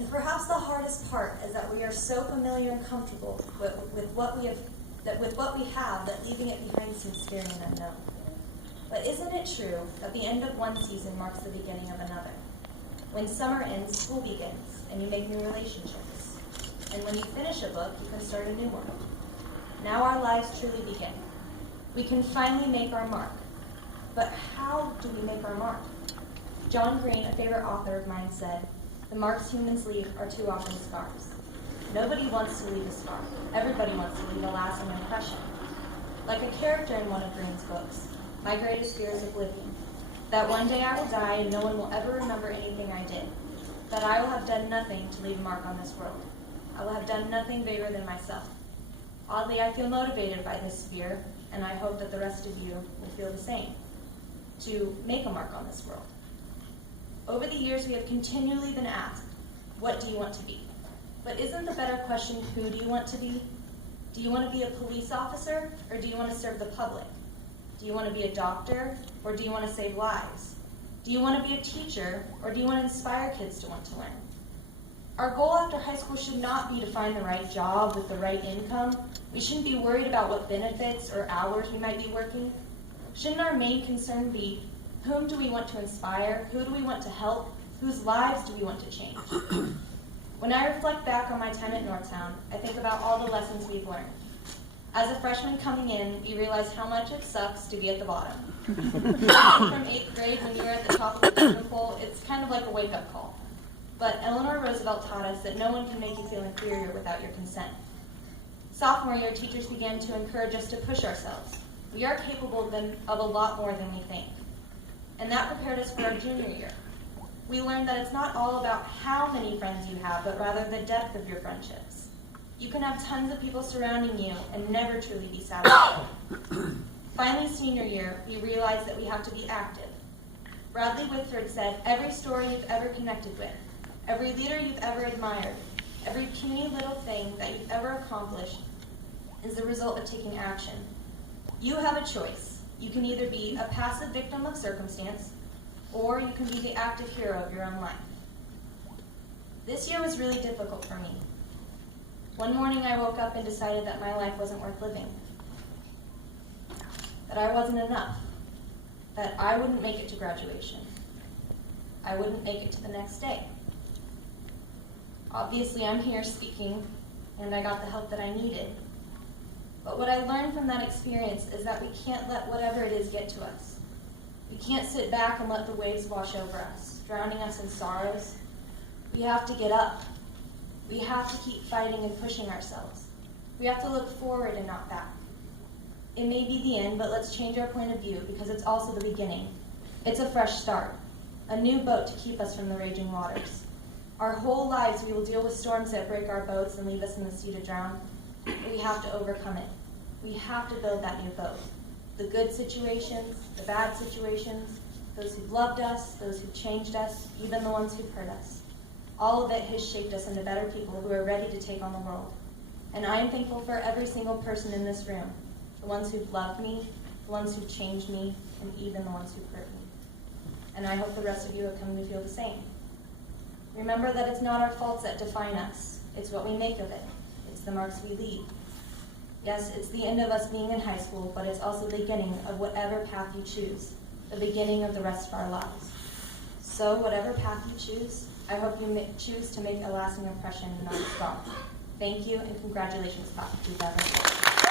And perhaps the hardest part is that we are so familiar and comfortable with what we have that leaving it behind seems scary and unknown. But isn't it true that the end of one season marks the beginning of another? When summer ends, school begins, and you make new relationships. And when you finish a book, you can start a new one. Now our lives truly begin. We can finally make our mark. But how do we make our mark? John Green, a favorite author of mine, said, "The marks humans leave are too often scars." Nobody wants to leave a scar. Everybody wants to leave a lasting impression. Like a character in one of Green's books, my greatest fear is oblivion. That one day I will die and no one will ever remember anything I did. That I will have done nothing to leave a mark on this world. I will have done nothing bigger than myself. Oddly, I feel motivated by this fear, and I hope that the rest of you will feel the same, to make a mark on this world. Over the years, we have continually been asked, what do you want to be? But isn't the better question, who do you want to be? Do you want to be a police officer, or do you want to serve the public? Do you want to be a doctor, or do you want to save lives? Do you want to be a teacher, or do you want to inspire kids to want to learn? Our goal after high school should not be to find the right job with the right income. We shouldn't be worried about what benefits or hours we might be working. Shouldn't our main concern be, whom do we want to inspire? Who do we want to help? Whose lives do we want to change? When I reflect back on my time at Northtown, I think about all the lessons we've learned. As a freshman coming in, we realize how much it sucks to be at the bottom. From 8th grade, when you're at the top of the totem pole, it's kind of like a wake-up call. But Eleanor Roosevelt taught us that no one can make you feel inferior without your consent. Sophomore year, teachers began to encourage us to push ourselves. We are capable of a lot more than we think. And that prepared us for our junior year. We learned that it's not all about how many friends you have, but rather the depth of your friendships. You can have tons of people surrounding you and never truly be satisfied. Finally, senior year, we realized that we have to be active. Bradley Whitford said, every story you've ever connected with, every leader you've ever admired, every puny little thing that you've ever accomplished is the result of taking action. You have a choice. You can either be a passive victim of circumstance, or you can be the active hero of your own life. This year was really difficult for me. One morning I woke up and decided that my life wasn't worth living, that I wasn't enough, that I wouldn't make it to graduation. I wouldn't make it to the next day. Obviously, I'm here speaking, and I got the help that I needed. But what I learned from that experience is that we can't let whatever it is get to us. We can't sit back and let the waves wash over us, drowning us in sorrows. We have to get up. We have to keep fighting and pushing ourselves. We have to look forward and not back. It may be the end, but let's change our point of view because it's also the beginning. It's a fresh start, a new boat to keep us from the raging waters. Our whole lives we will deal with storms that break our boats and leave us in the sea to drown. We have to overcome it. We have to build that new boat. The good situations, the bad situations, those who've loved us, those who've changed us, even the ones who've hurt us. All of it has shaped us into better people who are ready to take on the world. And I am thankful for every single person in this room, the ones who've loved me, the ones who've changed me, and even the ones who've hurt me. And I hope the rest of you have come to feel the same. Remember that it's not our faults that define us. It's what we make of it. It's the marks we leave. Yes, it's the end of us being in high school, but it's also the beginning of whatever path you choose, the beginning of the rest of our lives. So whatever path you choose, I hope you choose to make a lasting impression and not a scar. Thank you, and congratulations, Class of 2004.